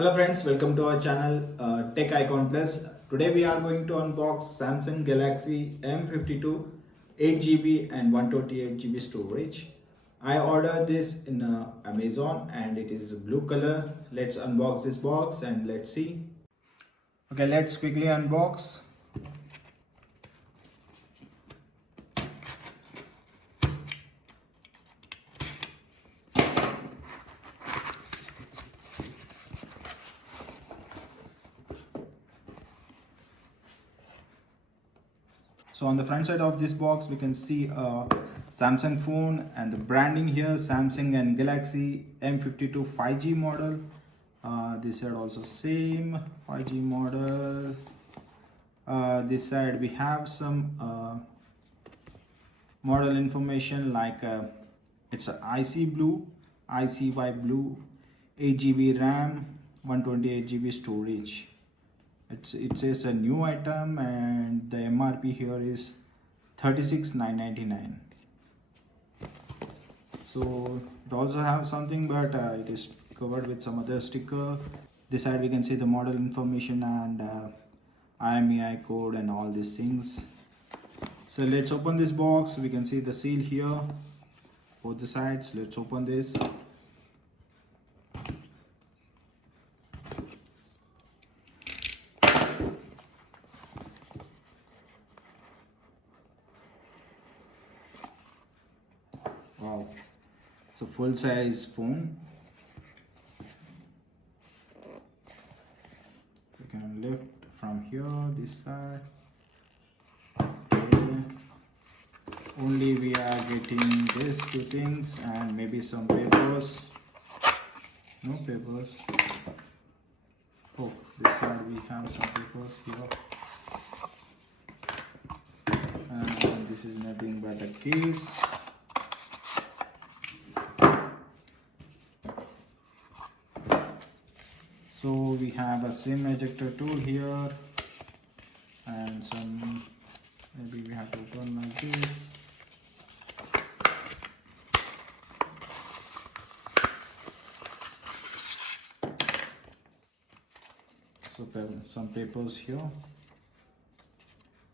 Hello friends, welcome to our channel Tech Icon Plus. Today we are going to unbox Samsung Galaxy M52 8GB and 128GB storage. I ordered this in Amazon and it is blue color. Let's unbox this box and let's see. Okay, let's quickly unbox. So on the front side of this box, we can see a Samsung phone and the branding here, Samsung and Galaxy M52 5G model. This side also same 5G model. This side we have some model information like it's a IC blue, ICY blue, 8GB RAM, 128GB storage. It says a new item and the MRP here is 36,999. So it also have something, but it is covered with some other sticker. This side we can see the model information and IMEI code and all these things. So let's open this box. We can see the seal here, both the sides. Let's open this. Wow, it's a full size phone. We can lift from here, this side. Okay. Only we are getting these two things and maybe some papers. No papers. Oh, this side we have some papers here. And this is nothing but a case. So we have a SIM ejector tool here and some, maybe we have to open like this. So some papers here,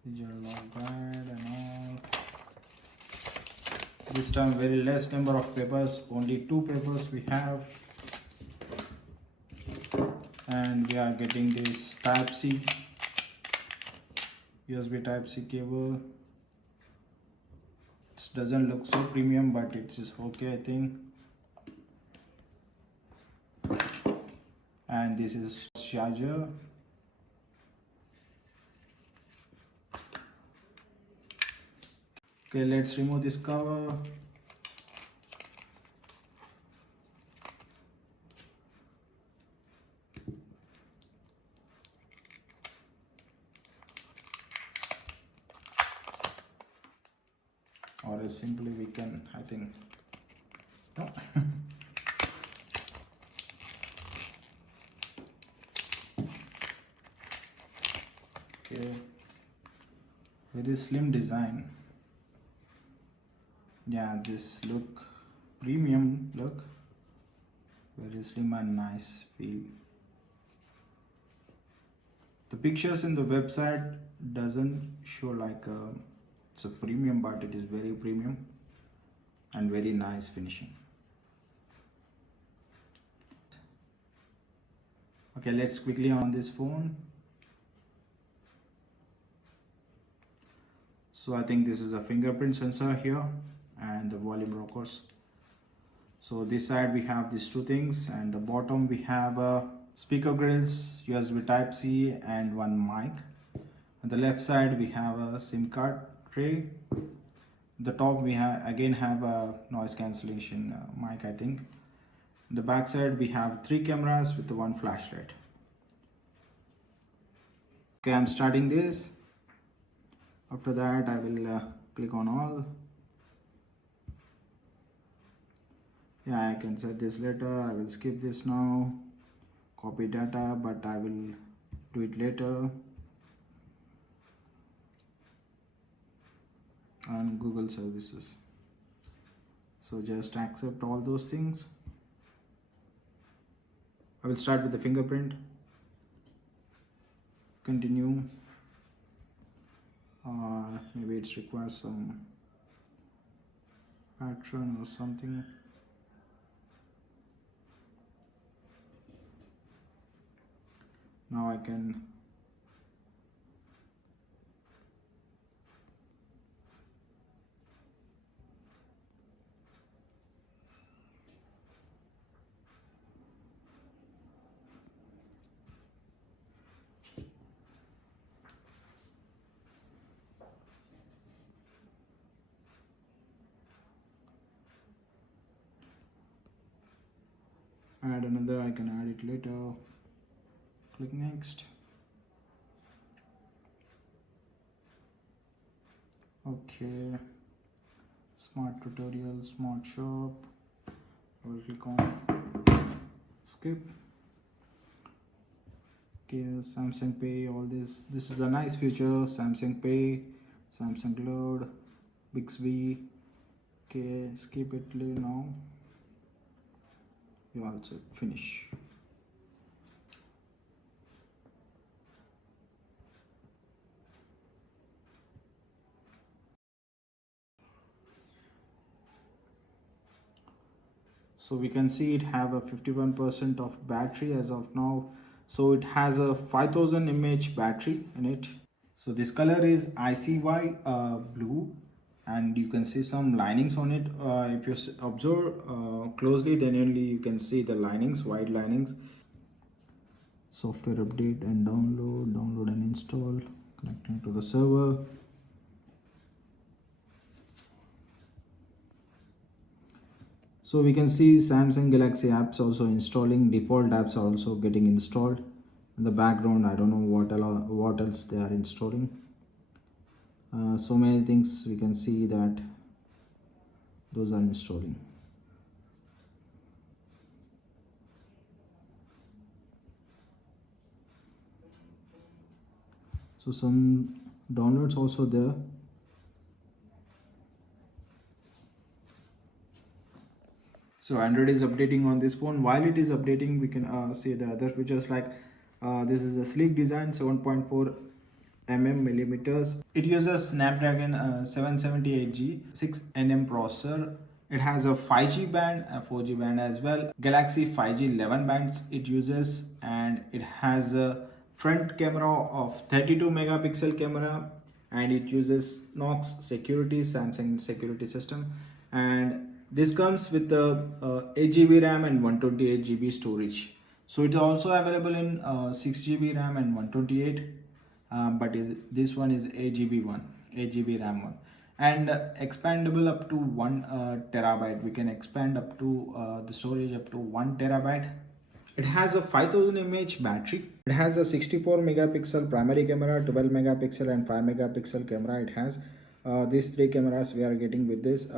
your log guide and all. This time very less number of papers, only 2 papers we have. And we are getting this type C USB type C cable. It doesn't look so premium, but it is okay, I think. And this is charger. Okay, let's remove this cover. Or else simply we can, I think, no. Okay, very slim design. Yeah, this look premium look, very slim and nice feel. The pictures in the website doesn't show like it's a premium, but it is very premium and very nice finishing. Okay, let's quickly on this phone. So I think this is a fingerprint sensor here and the volume rockers. So this side we have these two things, and the bottom we have speaker grills, USB type C and one mic. On the left side we have a SIM card tray. The top we again have a noise cancellation mic, I think. On the back side we have 3 cameras with one flashlight. Okay, I'm starting this. After that I will click on all. Yeah, I can set this later. I will skip this now. Copy data, but I will do it later. And Google services. So just accept all those things. I will start with the fingerprint. Continue. Maybe it requires some pattern or something. Now I can add another. I can add it later. Click next. Okay, smart tutorial, smart shop. I will click on skip. Okay, Samsung Pay, all this is a nice feature. Samsung Pay, Samsung Load, Bixby. Okay, skip it now. You also finish. So we can see it have a 51% of battery as of now. So it has a 5000 mAh battery in it. So this color is ICY blue, and you can see some linings on it. If you observe closely, then only you can see the linings, white linings. Software update and download and install, connecting to the server. So we can see Samsung Galaxy apps also installing. Default apps are also getting installed. In the background, I don't know what else they are installing. So many things we can see that those are installing. So some downloads also there. So Android is updating on this phone. While it is updating, we can see the other features like this is a sleek design, 7.4 millimeters. It uses Snapdragon 778G 6nm processor. It has a 5G band, a 4G band as well. Galaxy 5G 11 bands it uses, and it has a front camera of 32 megapixel camera, and it uses Knox security, Samsung security system, and this comes with the 8 GB RAM and 128 GB storage. So it's also available in 6 GB RAM and 128, but this one is 8 GB RAM one, and expandable up to 1 TB. We can expand up to the storage up to 1 TB. It has a 5000 mAh battery. It has a 64 megapixel primary camera, 12 megapixel and 5 megapixel camera. It has these three cameras we are getting with this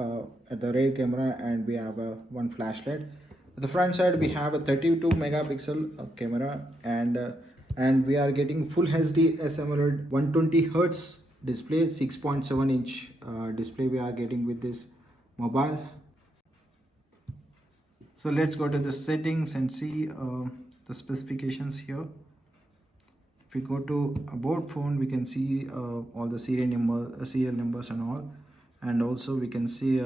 at the rear camera, and we have one flashlight. At the front side we have a 32 megapixel camera, and we are getting full HD AMOLED 120 Hz display, 6.7 inch display we are getting with this mobile. So let's go to the settings and see the specifications here. If we go to about phone, we can see all the serial numbers and all, and also we can see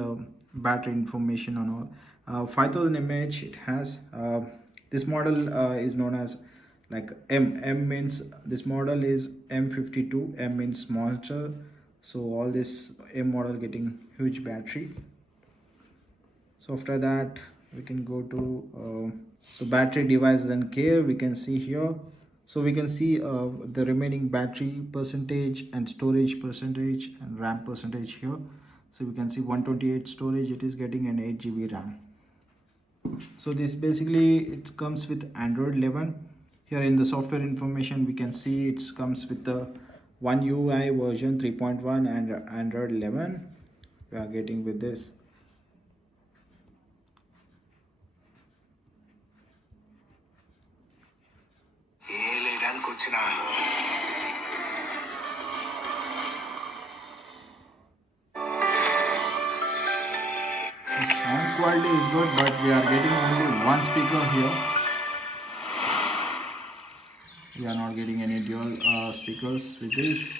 battery information and all. 5000 mAh it has. This model is known as like M means this model is M52. M means monster. So all this M model getting huge battery. So after that we can go to so battery devices and care. We can see here. So we can see the remaining battery percentage and storage percentage and RAM percentage here. So we can see 128 storage it is getting, and 8 GB RAM. So this basically it comes with Android 11. Here in the software information we can see it comes with the One UI version 3.1 and Android 11 we are getting with this. Sound quality is good, but we are getting only one speaker here. We are not getting any dual speakers with this.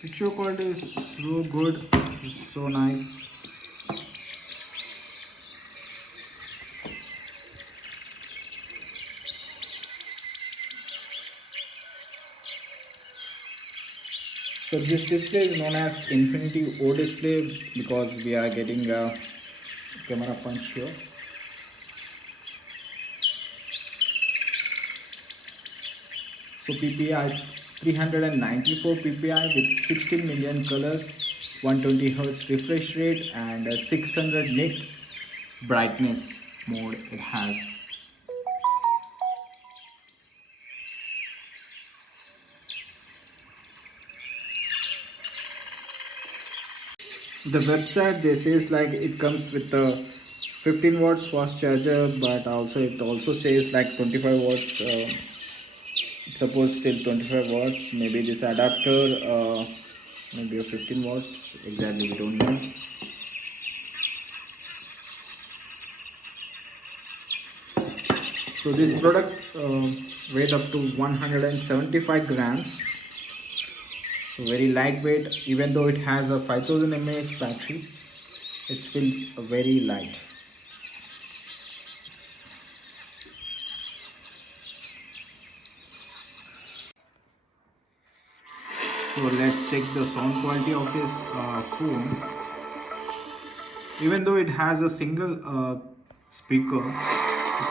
Picture quality is so good, it's so nice. So this display is known as Infinity O display because we are getting a camera punch here. So PPI 394 PPI with 16 million colors, 120 Hz refresh rate and a 600 nit brightness mode it has. The website they says like it comes with a 15 watts fast charger, but also it also says like 25 watts. It supports still 25 watts. Maybe this adapter, maybe a 15 watts. Exactly, we don't know. So this product weight up to 175 grams. So very lightweight. Even though it has a 5000 mAh battery, it's still very light. So let's check the sound quality of this phone. Even though it has a single speaker, it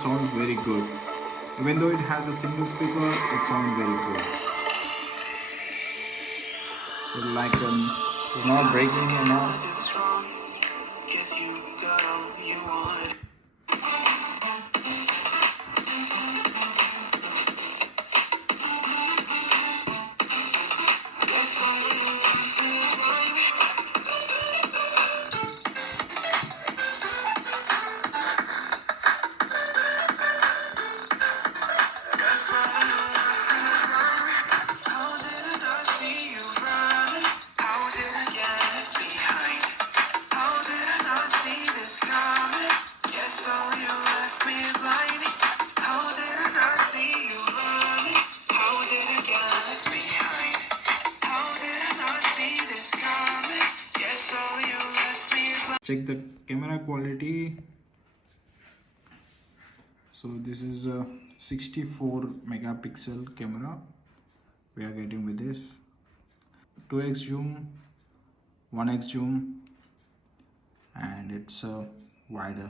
sounds very good. Even though it has a single speaker, it sounds very good. So like it's not breaking or not. Check the camera quality. So this is a 64 megapixel camera we are getting with this. 2x zoom, 1x zoom, and it's a wider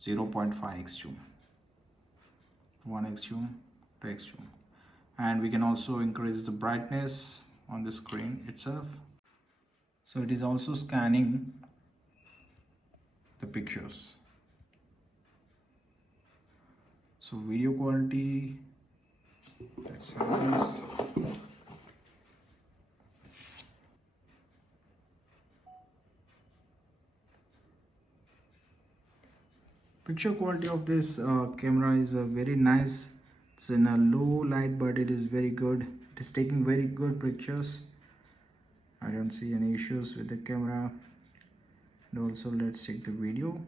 0.5x zoom, 1x zoom, 2x zoom, and we can also increase the brightness on the screen itself. So it is also scanning the pictures. So video quality, let's have this. Picture quality of this camera is very nice. It's in a low light, but it is very good. It is taking very good pictures. I don't see any issues with the camera. And also let's check the video.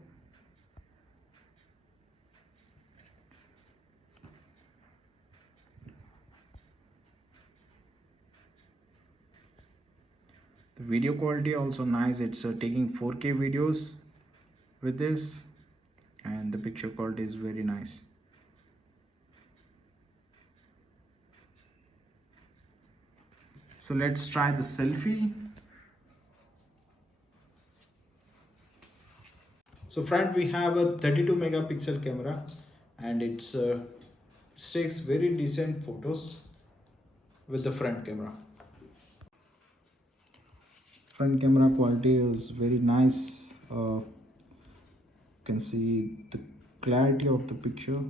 The video quality also nice. It's taking 4K videos with this, and the picture quality is very nice. So let's try the selfie. So front we have a 32 megapixel camera, and it takes very decent photos with the front camera. Front camera quality is very nice. You can see the clarity of the picture.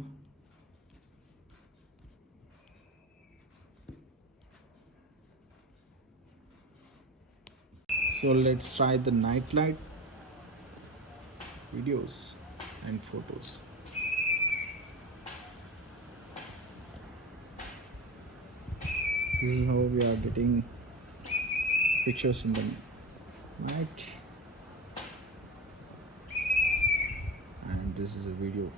So let's try the night light videos and photos. This is how we are getting pictures in the night, and this is a video.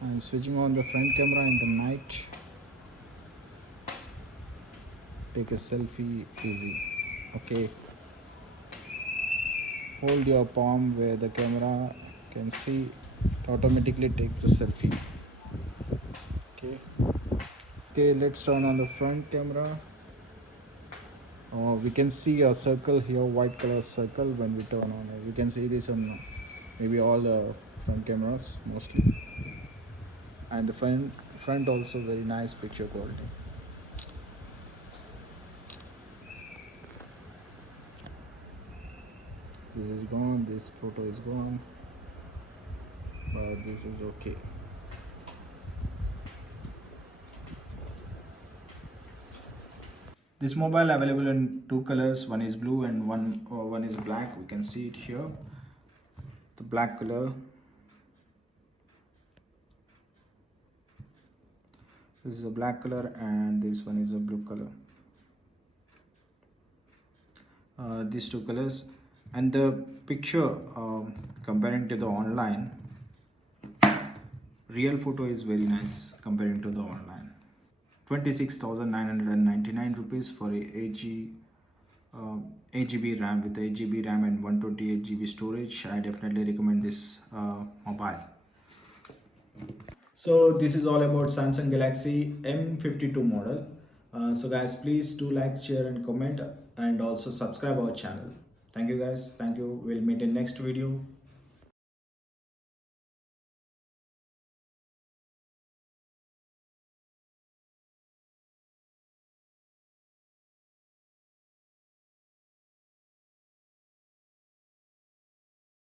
I'm switching on the front camera in the night. Take a selfie easy. Okay, hold your palm where the camera can see, it automatically take the selfie. Okay, okay, let's turn on the front camera. We can see a circle here, white color circle. When we turn on it, we can see this on maybe all the front cameras mostly, and the front also very nice picture quality. This is gone, this photo is gone, but this is okay. This mobile available in two colors, one is blue and one is black. We can see it here, the black color. This is a black color and this one is a blue color. These two colors, and the picture, comparing to the online, real photo is very nice comparing to the online. 26,999 rupees for a 8 GB RAM with 8 GB RAM and 128 GB storage. I definitely recommend this mobile. So this is all about Samsung Galaxy M52 model. So guys, please do like, share and comment, and also subscribe our channel. Thank you guys. Thank you. We'll meet in next video.